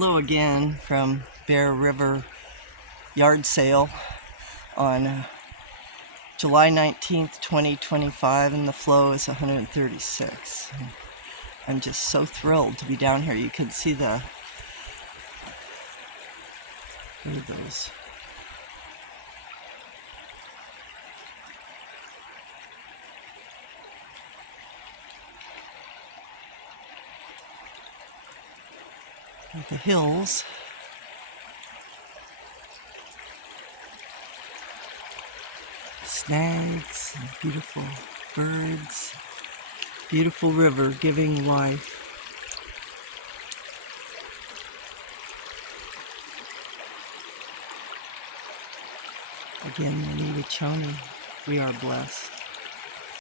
Hello again from Bear River yard sale on July 19th, 2025, and the flow is 136. I'm just so thrilled to be down here. You can see the, what are those? The hills. Snags, and beautiful birds, beautiful river giving life. Again, Anita Choni, we are blessed.